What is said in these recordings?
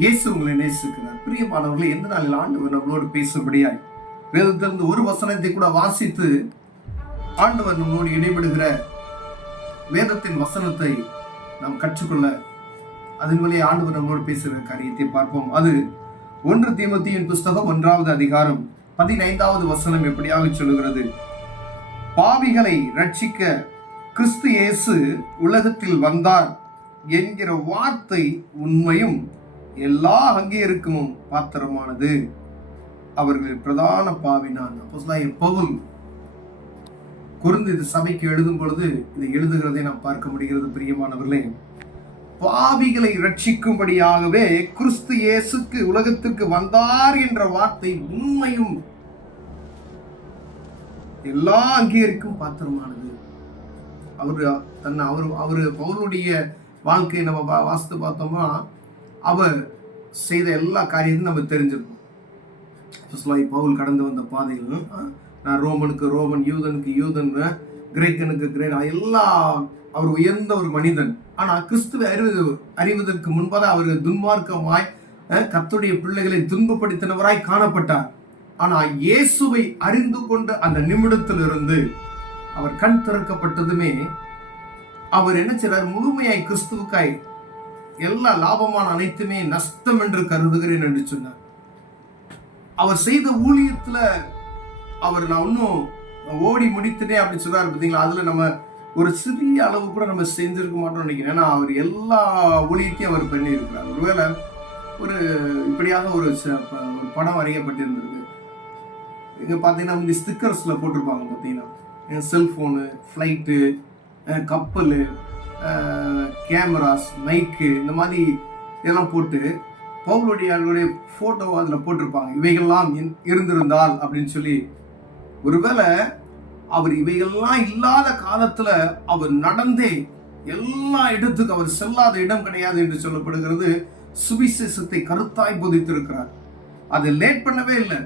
இயேசு உங்களை நேசிக்கிறார். பிரியமானவர்களே, எந்த நாளில் ஆண்டவர் நம்மளோடு பேசும்படியாய் வேதத்திலிருந்து ஒரு வசனத்தை கூட வாசித்து ஆண்டவர் நம்மளோடு இடைபடுகிற வேதத்தின் வசனத்தை நாம் கற்றுக்கொள்ள அதன் வழியே ஆண்டவர் நம்மளோடு பேசுகிற காரியத்தை பார்ப்போம். அது 1 தீமோத்தேயுவின் புஸ்தகம் 1வது அதிகாரம் 15வது வசனம் எப்படியாக சொல்லுகிறது: பாவிகளை ரட்சிக்க கிறிஸ்து இயேசு உலகத்தில் வந்தார் என்கிற வார்த்தை உண்மையும் எல்லா அங்கீகரிக்கமும் பாத்திரமானது. அவர்கள் பிரதான பாவினான். அப்போஸ்தலனாகிய பவுல் கொரிந்து சபைக்கு எழுதும் பொழுது இதை எழுதுகிறதை நாம் பார்க்க முடிகிறது. பிரியமானவர்களே, பாவிகளை ரட்சிக்கும்படியாகவே கிறிஸ்து இயேசுக்கு உலகத்துக்கு வந்தார் என்ற வார்த்தை உண்மையும் எல்லா அங்கீகரிக்கும் பாத்திரமானது. அவரு பவுலுடைய வாழ்க்கையை நம்ம வாசித்து பார்த்தோம்னா அவர் செய்த எல்லா காரியத்தையும் நம்ம தெரிஞ்சிருக்கோம். பவுல் கடந்து வந்த பாதையில் நான் ரோமனுக்கு ரோமன், யூதனுக்கு யூதன், கிரேக்கனுக்கு கிரேக், எல்லாம் அவர் உயர்ந்த ஒரு மனிதன். ஆனால் கிறிஸ்துவை அறிவதற்கு முன்பதாக அவர் துன்மார்க்கமாய் கர்த்தருடைய பிள்ளைகளை துன்பப்படுத்தினவராய் காணப்பட்டார். ஆனால் இயேசுவை அறிந்து கொண்ட அந்த நிமிடத்திலிருந்து அவர் கண் திறக்கப்பட்டதுமே அவர் என்ன செய்றார்? முழுமையாய் கிறிஸ்துவுக்காய் எல்லா லாபமான அனைத்துமே நஷ்டம் என்று கருதுகிறேன் என்று சொன்னார். அவர் செய்த ஊழியத்துல நான் இன்னும் ஓடி முடித்துட்டேன் அப்படின்னு சொல்றாரு பார்த்தீங்களா? அதுல நம்ம ஒரு சிறிய அளவு கூட நம்ம செஞ்சிருக்க மாட்டோம்னு நினைக்கிறேன். ஏன்னா அவர் எல்லா ஊழியத்தையும் அவர் பண்ணி இருக்கிறார். ஒருவேளை ஒரு இப்படியாக ஒரு படம் வரையப்பட்டிருந்திருக்கு. இங்க பாத்தீங்கன்னா இந்த ஸ்டிக்கர்ஸ்ல போட்டிருப்பாங்க பார்த்தீங்கன்னா, செல்போனு, ஃப்ளைட்டு, கப்பல், கேமராஸ், மைக்கு, இந்த மாதிரி இதெல்லாம் போட்டு பவுலுடைய போட்டோ அதில் போட்டிருப்பாங்க. இவைகள்லாம் இருந்திருந்தால் அப்படின்னு சொல்லி. ஒருவேளை அவர் இவைகள்லாம் இல்லாத காலத்துல அவர் நடந்தே எல்லா இடத்துக்கும் அவர் செல்லாத இடம் கிடையாது என்று சொல்லப்படுகிறது. சுவிசேஷத்தை கருத்தாய் போதித்திருக்கிறார். அதை லேட் பண்ணவே இல்லை.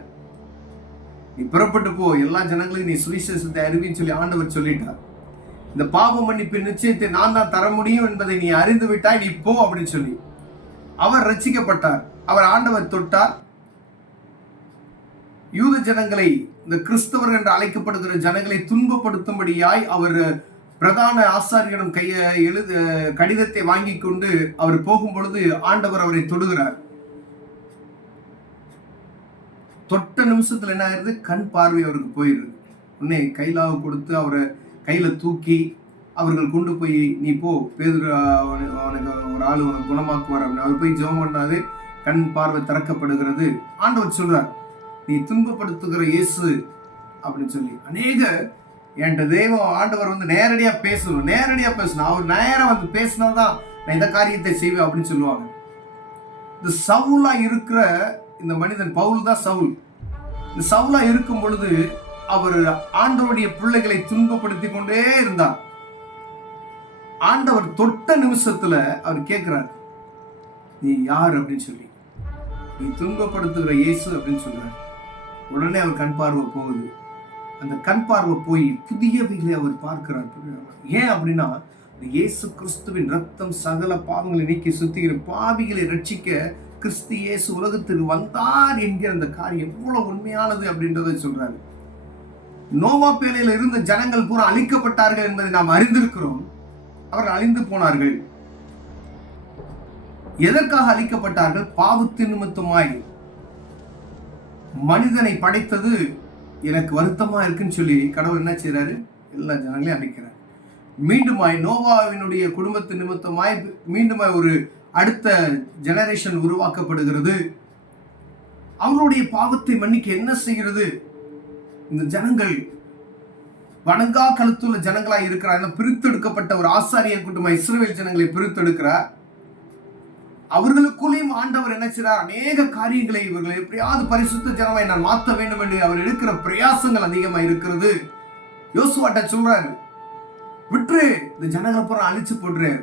நீ புறப்பட்டு போ, எல்லா ஜனங்களையும் நீ சுவிசேஷத்தை அறிவின்னு சொல்லி ஆண்டவர் சொல்லிட்டார். இந்த பாவ மன்னிப்பின் நிச்சயத்தை நான் தான் தர முடியும் என்பதை நீ அறிந்து விட்டாய், நீ போ அப்படின்னு சொல்லி அவர் ரட்சிக்கப்பட்டார். அவர் ஆண்டவர் தொட்டார். யூத ஜனங்களை, இந்த கிறிஸ்தவர்கள் என்று அழைக்கப்படுகிற ஜனங்களை துன்பப்படுத்தும்படியாய் அவர் பிரதான ஆசாரியரிடம் கடிதத்தை வாங்கி கொண்டு அவர் போகும் பொழுது ஆண்டவர் அவரை தொடுகிறார். தொட்ட நிமிஷத்துல என்ன ஆயிருது? கண் பார்வை அவருக்கு போயிடுது. உடனே கைலாவை கொடுத்து அவரை கையில தூக்கி அவர்கள் கொண்டு போய், நீ போ, பேதுரு அவனுக்கு ஒரு ஆள் உனக்கு குணமாக்குவார் அப்படின்னு அவர் போய் ஜெபம் பண்ணாது. கண் பார்வை திறக்கப்படுகிறது. ஆண்டவர் சொல்றார், நீ துன்பப்படுத்துகிற இயேசு அப்படின்னு சொல்லி. அநேக என்கிட்ட தெய்வம் ஆண்டவர் நேரடியா பேசணும். அவர் நேரம் பேசினாதான் நான் இந்த காரியத்தை செய்வேன் அப்படின்னு சொல்லுவாங்க. இந்த சவுலா இருக்கிற இந்த மனிதன் பவுல் தான் சவுல். இந்த சவுலா இருக்கும் பொழுது அவர் ஆண்டவருடைய பிள்ளைகளை துன்பப்படுத்தி கொண்டே இருந்தார். ஆண்டவர் தொட்ட நிமிஷத்துல அவர் கேட்கிறார், நீ யார் அப்படின்னு சொல்லி. நீ துன்பப்படுத்துகிற இயேசு அப்படின்னு சொல்றார். உடனே அவர் கண் பார்வை போகுது. அந்த கண் பார்வை போய் புதியவைகளை அவர் பார்க்கிறார். ஏன் அப்படின்னா, இயேசு கிறிஸ்துவின் ரத்தம் சகல பாவங்களை நீக்கி சுத்திகிற பாவிகளை ரட்சிக்க கிறிஸ்து இயேசு உலகத்துக்கு வந்தார் என்கிற அந்த காரியம் எவ்வளவு உண்மையானது அப்படின்றத சொல்றாரு. நோவா பேழையில இருந்த ஜனங்கள் பூரா அழிக்கப்பட்டார்கள் என்பதை நாம் அறிந்திருக்கிறோம். அவர்கள் அழிந்து போனார்கள். எதற்காக அழிக்கப்பட்டார்கள்? பாவத்தின் நிமித்தமாய். மனிதனை படைத்தது எனக்கு வருத்தமா இருக்குன்னு சொல்லி கடவுள் என்ன செய்யறாரு? எல்லா ஜனங்களையும் அழிக்கிறார். மீண்டுமாய் நோவாவினுடைய குடும்பத்தின் நிமித்தமாய் மீண்டுமாய் ஒரு அடுத்த ஜெனரேஷன் உருவாக்கப்படுகிறது. அவருடைய பாவத்தை மன்னிக்க என்ன செய்கிறது? இந்த ஜனங்கள் வணங்கா கழுத்துள்ள ஜனங்களாய் இருக்கிறார். பிரித்தெடுக்கப்பட்ட ஒரு ஆசாரியர் கூட்டமாக இஸ்ரவேல் ஜனங்களை பிரித்தெடுக்கிறார். அவர்களுக்குள்ளேயும் ஆண்டவர் என்ன செய்றார்? அநேக காரியங்களை இவர்களை எப்படியாவது பரிசுத்த ஜனமாய் நான் மாற்ற வேண்டும் என்று அவர் எடுக்கிற பிரயாசங்கள் அதிகமா இருக்கிறது. யோசுவாட்ட சொல்றாரு, விட்டுரு, இந்த ஜனங்களை பூரா அழிச்சு போடுற,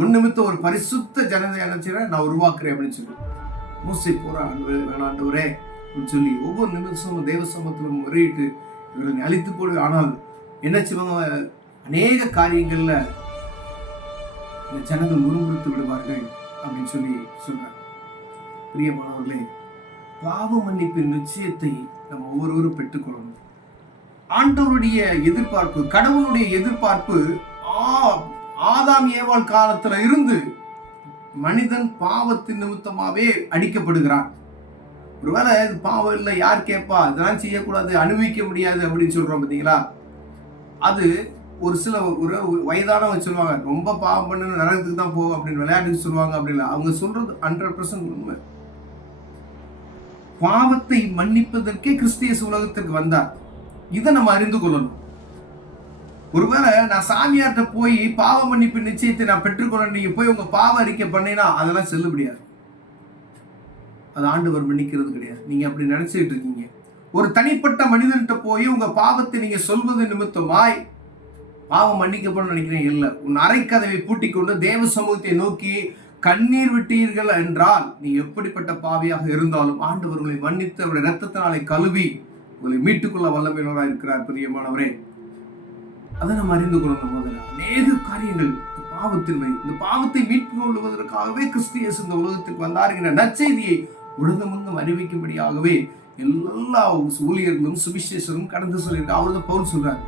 உன் நிமித்தம் ஒரு பரிசுத்த ஜனதை என்ன செய்றேன் நான் உருவாக்குறேன் அப்படின்னு சொல்லி. மோசே போறான், வேணாண்டவரே அப்படின்னு சொல்லி ஒவ்வொரு நிமிஷமும் தேவ சமூகத்திலும் முறையிட்டு இவர்களை அழித்து போடு. ஆனால் என்ன செய்வாங்க? அநேக காரியங்கள்ல இந்த ஜனங்கள் முறுமுறுத்து விடுவார்கள் அப்படின்னு சொல்லி சொல்றாங்க. பிரியமானவர்களே, பாவ மன்னிப்பின் நிச்சயத்தை நம்ம ஒவ்வொருவரும் பெற்றுக்கொள்ளணும். ஆண்டவருடைய எதிர்பார்ப்பு, கடவுளுடைய எதிர்பார்ப்பு ஆதாம் ஏவாள் காலத்துல இருந்து மனிதன் பாவத்தின் நிமித்தமாவே அடிக்கப்படுகிறான். ஒருவேளை இது பாவம் இல்லை, யார் கேட்பா, இதெல்லாம் செய்யக்கூடாது, அனுபவிக்க முடியாது அப்படின்னு சொல்றோம் பார்த்தீங்களா? அது ஒரு சில ஒரு வயதானவங்க சொல்லுவாங்க, ரொம்ப பாவம் பண்ண நரகத்துக்கு தான் போகும் அப்படின்னு விளையாட்டுக்கு சொல்லுவாங்க. அப்படி இல்லை, அவங்க சொல்றது 100% உண்மை. பாவத்தை மன்னிப்பதற்கே கிறிஸ்து இயேசு உலகத்திற்கு வந்தார். இதை நம்ம அறிந்து கொள்ளணும். ஒருவேளை நான் சாமியார்கிட்ட போய் பாவ மன்னிப்பு நிச்சயத்தை நான் பெற்றுக்கொள்ள நீங்க போய் உங்க பாவ அறிக்கை பண்ணினா அதெல்லாம் செல்லுபடியாது. அது ஆண்டவர் மன்னிக்கிறது கிடையாது. நீங்க அப்படி நினைச்சிட்டு இருக்கீங்க. ஒரு தனிப்பட்ட மனிதன்கிட்ட போய் உங்க பாவத்தை நீங்க சொல்வது நிமித்தமாய் பாவம் மன்னிக்கப்படும் நினைக்கிறேன். இல்லை, உன் அரைக்கதவை பூட்டிக் கொண்டு தேவ சமூகத்தை நோக்கி கண்ணீர் விட்டீர்கள் என்றால் நீ எப்படிப்பட்ட பாவியாக இருந்தாலும் ஆண்டவர் உங்களை மன்னித்து அவருடைய ரத்தத்தினாலே கழுவி உங்களை மீட்டுக்கொள்ள வல்லமையுள்ளவராக இருக்கிறார். பிரியமானவரே, அதை நம்ம அறிந்து கொள்ளணும். முதல்ல அநேக காரியங்கள் இந்த பாவத்தை மீட்பு கொள்வதற்காகவே கிறிஸ்து இயேசு இந்த உலகத்துக்கு வந்தார் என்ற நற்செய்தியை உலகமெங்கும் அறிவிக்கும்படியாகவே எல்லா ஊழியர்களும் சுவிசேஷரும் கடந்து சொல்லியிருக்காங்க. அவர்தான் பவுல் சொல்றாரு,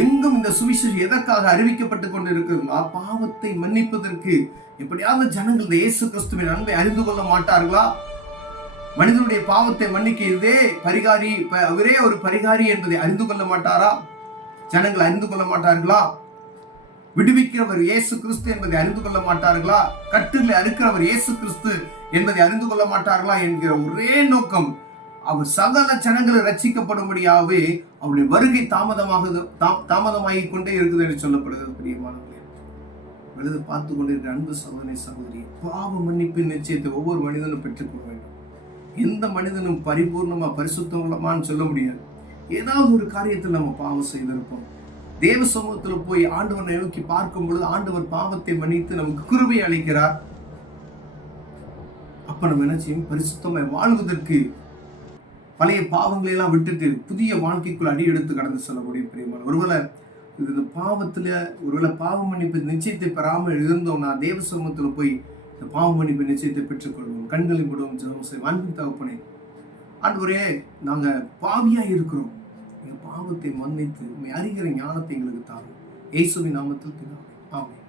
எங்கும் இந்த சுவிசேஷம் எதற்காக அறிவிக்கப்பட்டுக் கொண்டு இருக்குதுன்னா பாவத்தை மன்னிப்பதற்கு. எப்படியாவது ஜனங்கள் இந்த இயேசு கிறிஸ்துவின் அன்பை அறிந்து கொள்ள மாட்டார்களா? மனிதனுடைய பாவத்தை மன்னிக்க இதே பரிகாரி, அவரே ஒரு பரிகாரி என்பதை அறிந்து கொள்ள மாட்டாரா? ஜனங்கள் அறிந்து கொள்ள மாட்டார்களா? விடுவிக்கிறவர் இயேசு கிறிஸ்து என்பதை அறிந்து கொள்ள மாட்டார்களா? கட்டில் அறுக்கிறவர் இயேசு கிறிஸ்து என்பதை அறிந்து கொள்ள மாட்டார்களா என்கிற ஒரே நோக்கம், அவர் சகல ஜனங்களை ரட்சிக்கப்படும்படியாகவே அவருடைய வருகை தாமதமாகிக் கொண்டே இருக்குது என்று சொல்லப்படுகிறது. பிரியமானவர்களே, எழுத பார்த்து கொண்டிருக்கிற அன்பு சகோதரி சகோதரி, பாவ மன்னிப்பின் நிச்சயத்தை ஒவ்வொரு மனிதனும் பெற்றுக்கொள்ள வேண்டும். எந்த மனிதனும் பரிபூர்ணமா பரிசுத்தமான்னு சொல்ல முடியாது. ஏதாவது ஒரு காரியத்தில் நம்ம பாவம் செய்திருப்போம். தேவ சமூகத்தில் போய் ஆண்டவரை நோக்கி பார்க்கும் பொழுது ஆண்டவர் பாவத்தை மன்னித்து நமக்கு கிருபை அளிக்கிறார். அப்ப நம்ம என்ன செய்யும்? பரிசுத்தமாய் வாழ்வதற்கு பழைய பாவங்களை எல்லாம் விட்டுட்டு புதிய வாழ்க்கைக்குள் அடி எடுத்து கடந்து செல்லக்கூடிய பிரியமான. ஒருவேளை இந்த பாவத்துல ஒருவேளை பாவ மன்னிப்பு நிச்சயத்தை பெறாமல் இருந்தோம்னா தேவ சமூகத்துல போய் இந்த பாவ மன்னிப்பு நிச்சயத்தை பெற்றுக்கொள்வோம். கண்களை விடுவோம், ஜெபம் செய்வோம். அன்பு தகப்பனே, ஆண்டவரே, நாங்க பாவியா இருக்கிறோம், எங்க பாவத்தை மன்னித்து உண்மை அறிகிற ஞானத்தை எங்களுக்கு தாரும். இயேசுவின் நாமத்தில் பிதாவே, ஆமென்.